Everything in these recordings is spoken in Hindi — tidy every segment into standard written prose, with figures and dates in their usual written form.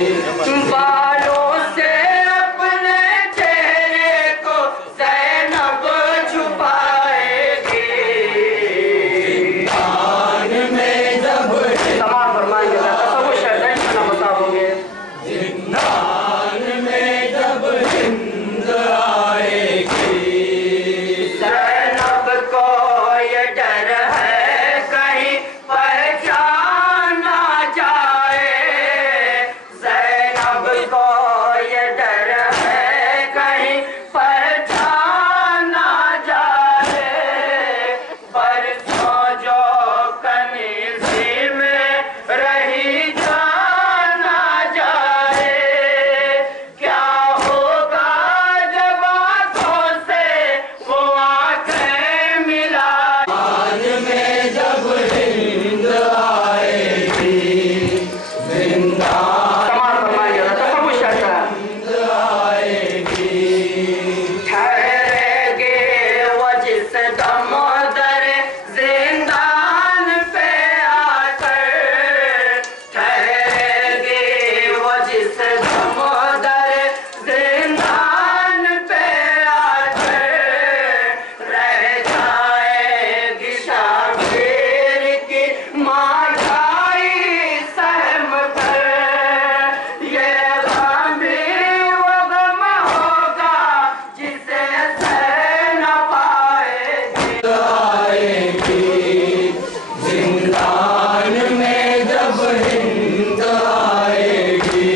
बालों से अपने चेहरे को ज़ैनब छुपाएगी। जिंदान में जब तमाम फरमाएंगे तसव्वुर शहदैन का नाम बताओगे। जिंदान में जब हिंद आएगी, ज़ैनब को ये डर है कहीं पहचान ना जाए। ज़ैनब को ये डर है कहीं पहचान ना जाए। परसों जो कनीज़ी में रही जाना जाए। क्या होगा जब आंखों से वो आंखें मिला। आज में जब हिंद आएगी, जिंदा तमाम फरमाइएगा तसव्वुर शहदैन हिंद आएगी। ठहरेगी वो जिस दम दर जिंदान पे आकर। ठहरेगी वो जिस दम दर जिंदान पे आकर। रह जाएगी शाबीर की माठाई सहम कर। ये गम भी वो गम होगा जिसे सह न पाएगी। आएगी जिंदान में जब हिंद आएगी।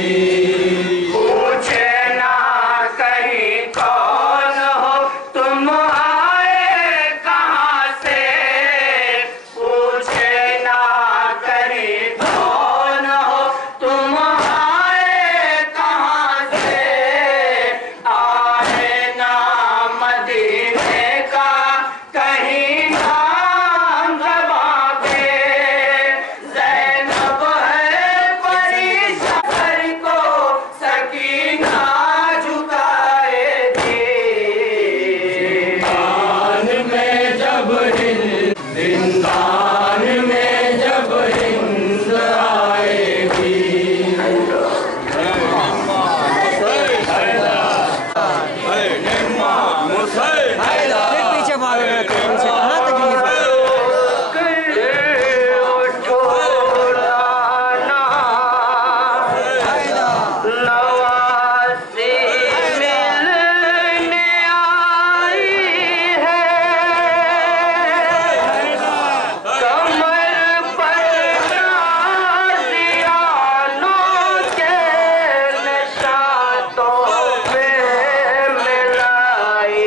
पूछे ना कहीं कौन हो तुम आए कहाँ से। पूछे ना कहीं कौन हो तुम आए कहाँ से। आए ना मदीने का कहीं नाम ज़बां पे। ज़ैनब है परेशान को सकीना झुकाएगी। जिंदान में जब हिंद आएगी। पीछे भाग रहे थे, पीछे कहाँ तकलीफ है? उठो लाना नवासी मिलने आई है। कमर पर गाज़ियानों के निशानों पे मिलाई।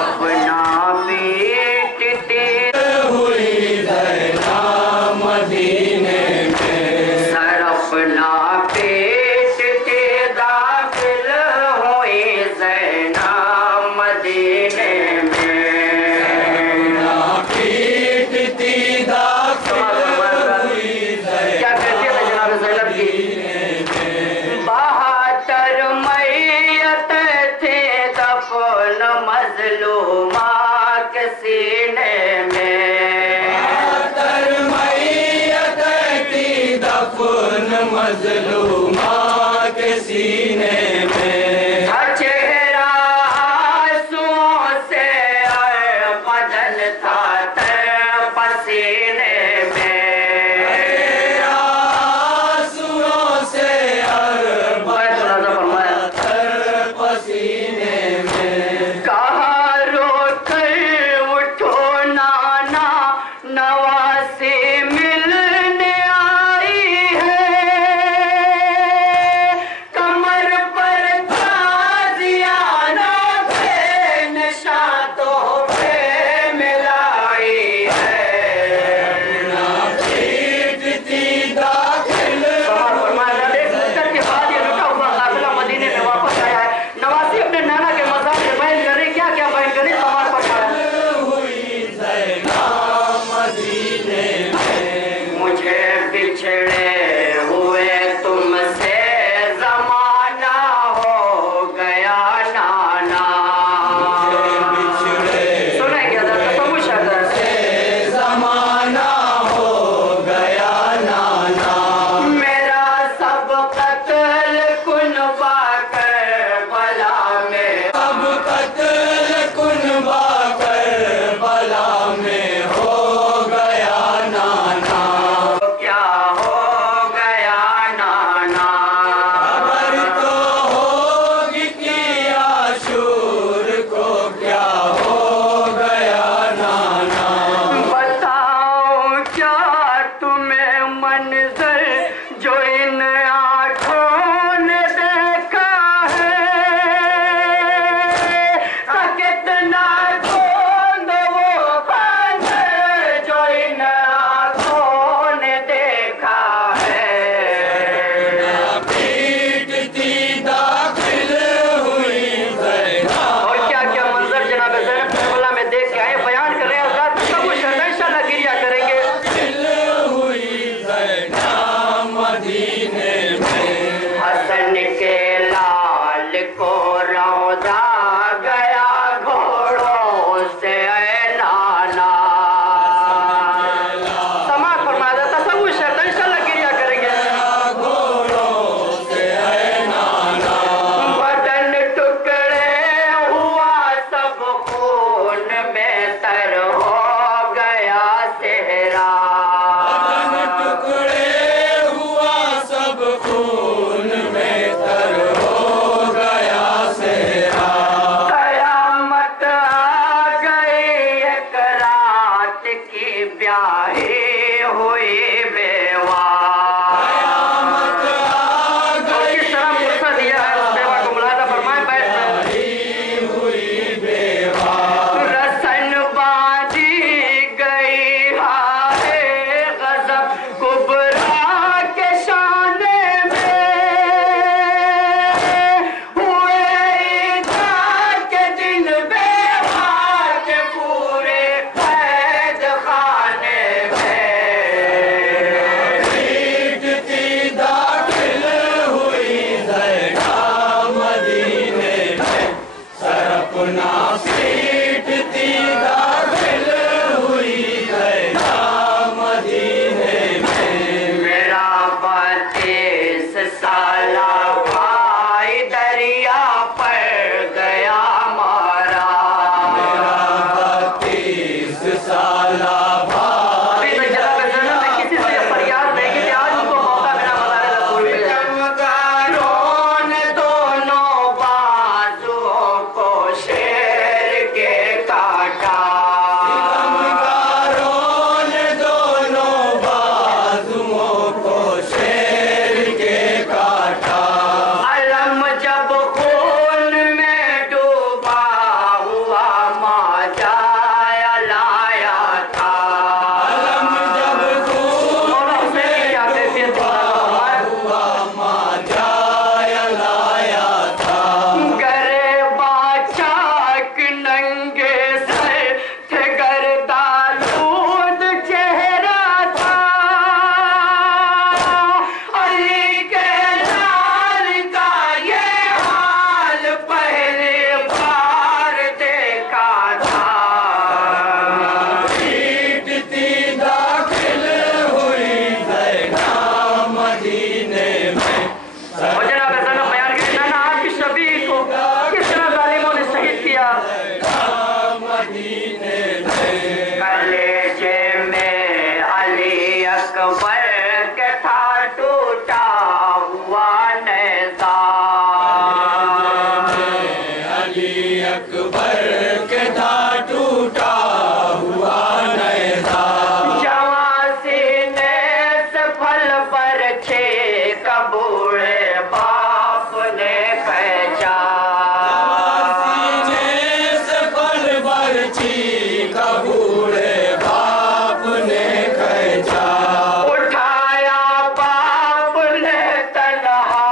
अपना पीटती हुई ज़ैनब मदीने में। सर अपना पीटती दाखिल हुई ज़ैनब मदीने में। पीटती दाखिल हुई क्या कहती है जनाब ज़ैनब की। 72 मैयत थे दफन मज़लूमा के सीने में। 72 मैयत थी दफन मज़लूमा के सीने में। चेहरा आंसुओं से बदन था तर पसीने में। आंसुओं से पसीने में। कहा रो कर उठो नाना नवासी मिलने आई है। कमर पर कयामत आ गई एक रात की ब्याहे हुए बेवा। और किस तरह पुरसा दिया है उस बेवा को, मुलाजा फरमाए बैठ रसन बांधी गई है गजब कुबरा के शाने में हुए के दिन बेवा के पूरे कैद खाने दाखिल हुई ज़ैना मदीने में, सरपना सीटती दाखिल हुई ज़ैना मदीने में। मेरा 32 साला भाई दरिया पर गया मारा। 32 साला भाई अभी तक जनाब ज़ैनब ने किसी से फरियाद नहीं की थी, आज उनको मौका मिला मज़ार रसूल पे। चमगारों ने दोनों बाजुओं को शेर के काटा। कामगारों ने दोनों बाजुओं को शेर के काटा। अलम जब खून में डूबा हुआ माजा लाया था। अलम जब खून मौला हुसैन की क्या कैफियत थी, हुआ माजाया लाया था। बाचाक नंगे सर थे, गर्दालूद चेहरा था। अली के लाल का ये हाल पहले बार देखा था। सीटती दाखिल हुई ज़ैना मदीने में, और जनाब ज़ैनब बयान करें ना आपकी शबीह को किस तरह जालिमों ने शहीद किया। मदीने में। कलेजे में अली अकबर के था टूटा हुआ नेज़ा। अली अकबर के था टूटा हुआ नेज़ा। जवां सीने से फल बरछे कबूले बाप ने खींचा। सीने से पल बरछी कबूले बाप ने खींचा। उठाया बाप ने तन्हा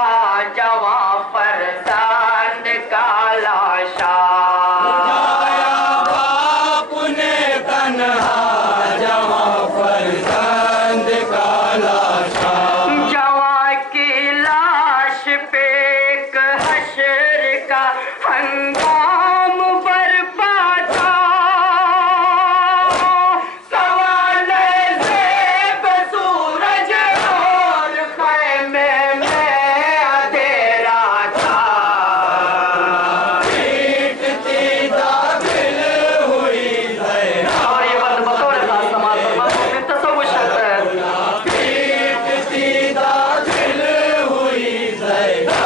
जवां फरजान का लाशा। बाप ने तन्हा जवां फरजंद का लाशा। जवां की लाश पे एक हश्र का हंगाम बरपा था। सवाले ज़ेब सूरज और ख़ैमे में अंधेरा था। सीटती दाखिल हुई ज़ैना और ये बंद बतौर खास समाज फरमाते हैं, तसव्वुर शर्त है। सीटती दाखिल हुई ज़ैना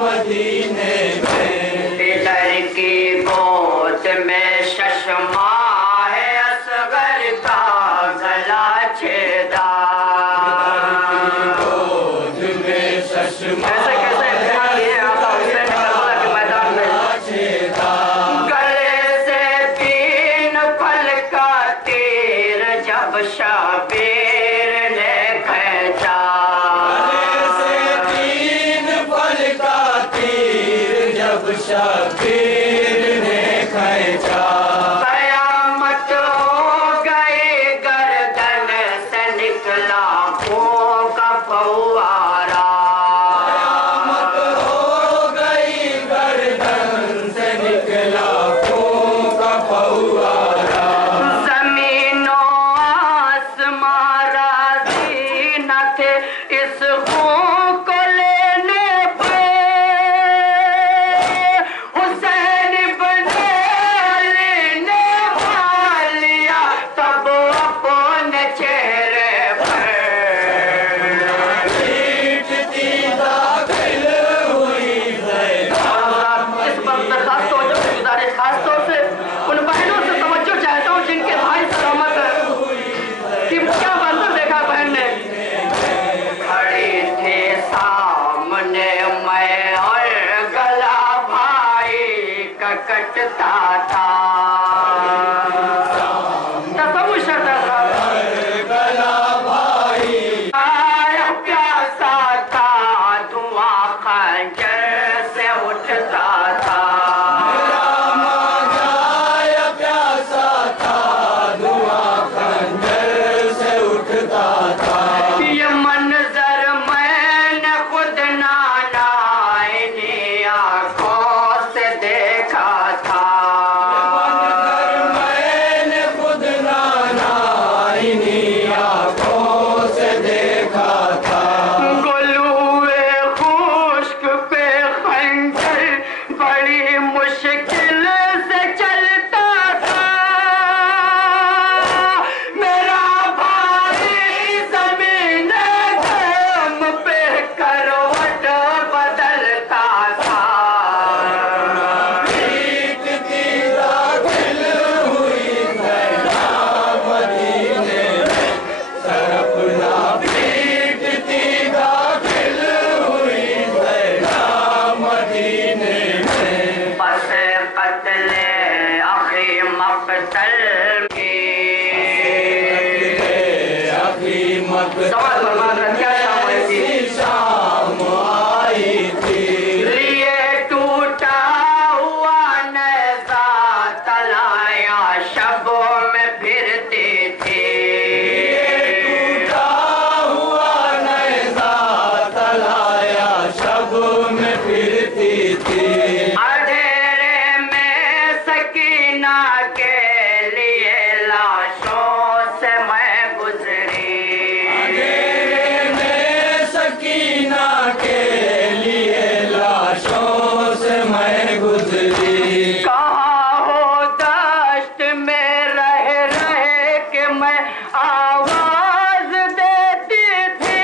मदीने में। इधर की गोद में शशमा है असगर का गला छेदा। गोद में शशमा कैसे कैसे इम्तिहान लिए आका हुसैन ने करबला के मैदान में। छेदा। गले से 3 फल का तीर जब शबीर ने खींचा। से 3 फल का तीर जब शबीर ने खींचा। कयामत हो गई गर्दन से निकला खून का फव्वारा। क़यामत हो गई गर्दन से निकला खून का फव्वारा। ज़मीनो आसमां राज़ी न थे इस खून को लेने पे। हुसैन इब्ने अली ने भाल लिया तब अपने चेहरे पर। उठता था तसव्वुर करता था गला भाई प्यासा था धुआं खंजर से उठता था प्यासा था धुआं खंजर से उठता था ये मंजर मैंने खुद नानाइनी आंखों से देखा था मैंने खुद नानाइनी आंखों से देखा था गुलूए खुश्क पे खंजर बड़ी मुश्किल से चलता था मेरा भाई जमीन गम पे करवट बदलता था पीटती दाखिल हुई ज़ैना मदीने में सरपना पीटती दाखिल हुई ज़ैना मदीने में बस कत्ले आखिर मकतल की अभी सवाल फरमाना क्या शाम आई थी शाम आई थी लिए टूटा हुआ नैज़ा तलाया शबों में फिरती थी टूटा हुआ नैज़ा तलाया शब में फिरती थी अंधेरे में सकीना के लिए लाशों से मैं गुजरी अंधेरे में सकीना के लिए लाशों से मैं गुजरी कहाँ हो दश्त में रह के मैं आवाज देती थी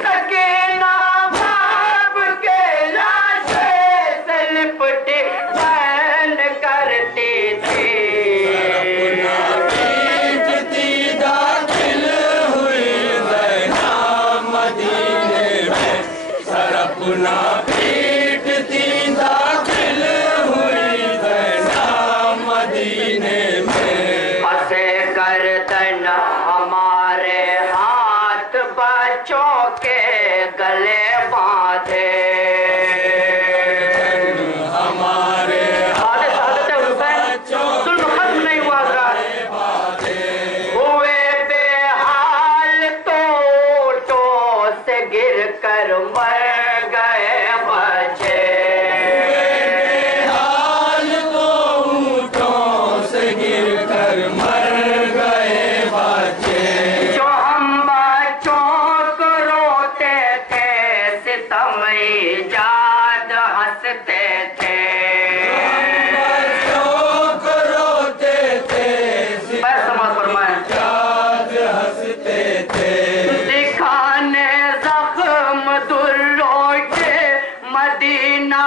सकीना भाप के लाशे से लिपटी बहन करती थी पीटती दाखिल हुई ज़ैना मदीने में सरपना पीटती दाखिल हुई ज़ैना मदीने में फंसे गर्दन हमारे हाथ बच्चों के गले बांधे हमारे आदत हुसैन जुल्म खत्म नहीं हुआ हुए बेहाल तो से गिर कर मर गए बच्चे हाल तो ऊँटों से गिर कर मर गए बच्चे जो हम बच्चों को रोते थे सितम ईजाद हंसते थे बच्चों को रोते थे मैं समाज फरमाए याद हंसते थे दिखाने जख्म दुर्रों के मदीना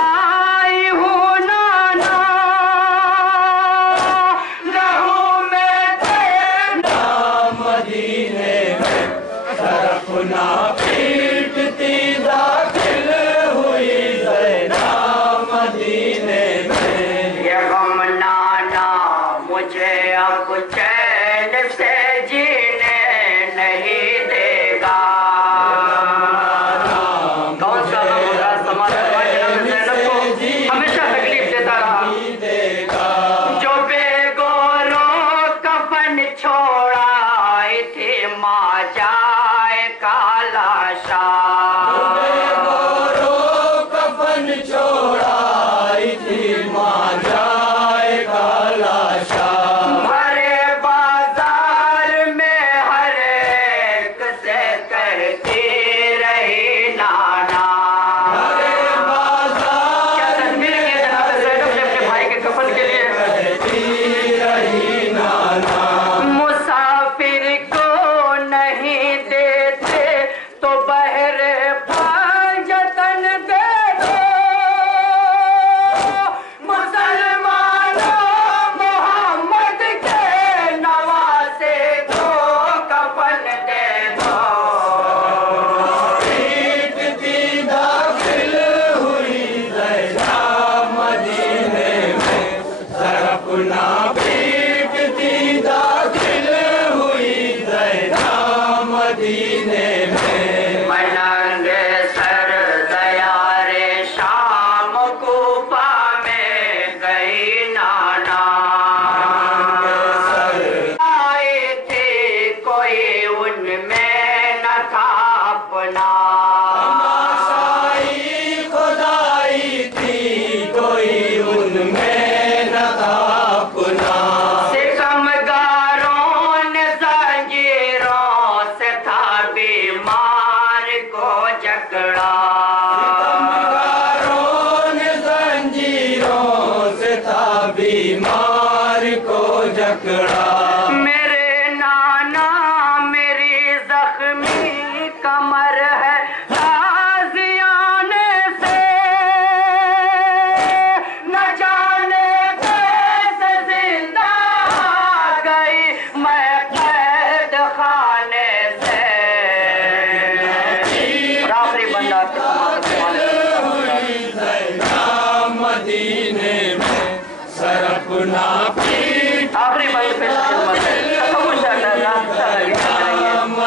आई हूँ नाना लहू में तेरा मदीने में सरपना पीटती दाखिल हुई ज़ैना मदीने में ये गम नाना मुझे अब चैन से जीने नहीं देगा कौन सा गम होगा समाज को हमेशा तकलीफ देता रहा देगा जो बेगोरों कफन छोड़ा आई थी माँ जाए काला शाह गोरो कफन छोड़ाई थी माँ जाए काला शाह भरे बाजार में हर एक से कहती रही नाना क्या तस्वीर की जनाब ज़ैनब ने अपने भाई के कफन के लिए रही नाना मुसाफिर को नहीं देते तो बहरे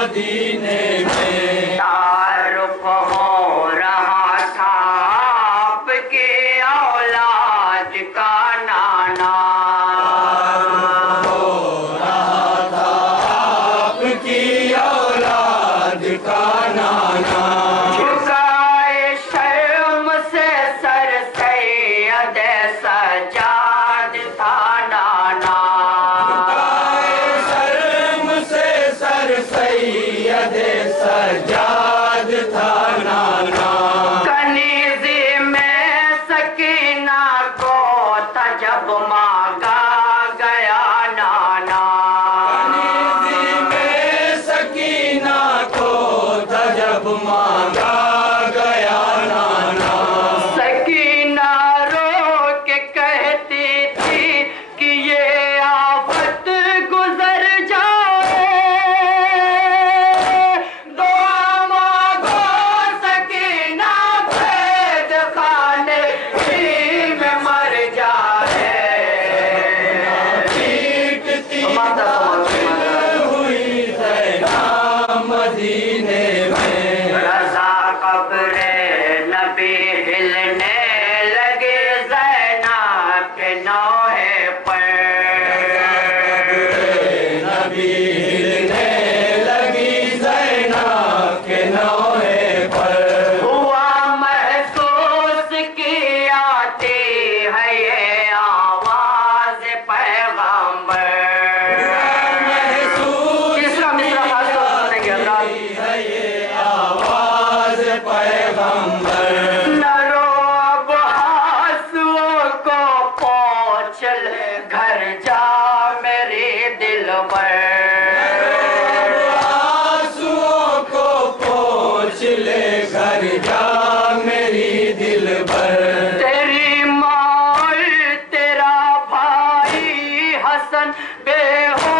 मदीने में तारुफ हो रहा था आपके औलाद का नाना। हो रहा था आपकी औलाद का नाना। झुकाए शर्म से सर सैयद सजाद था नाना। शर्म से सर सैयद सजाद था नाना। कनीज़ी में सकीना को था जब मांगा गया नाना। कनीज़ी में सकीना को था जब मांगा गया नाना। सकीना रो के कहती थी कि ये आफत गुजर जाए। दुआ मांगो सकीना कैद खाने ही में मर जाए। पीटती हुई ज़ैनब मदीने में। रज़ा कब्रे नबी हिलने लगे ज़ैनब के नौहे पर। नबी हिलने लगी ज़ैनब के नौहे पर। हुआ महसूस की आती है ये आवाज़ पैगंबर। महसूस तीसरा मिसरा खास तौर पर सुनेंगे हज़रात। है ये आवाज़ पैगंबर। न रो अब आंसुओं को पोंछ ले घर जा मेरे दिलबर। आंसुओं को पोंछ ले घर जा मेरी दिलबर। तेरी माँ और तेरा भाई हसन बेहोश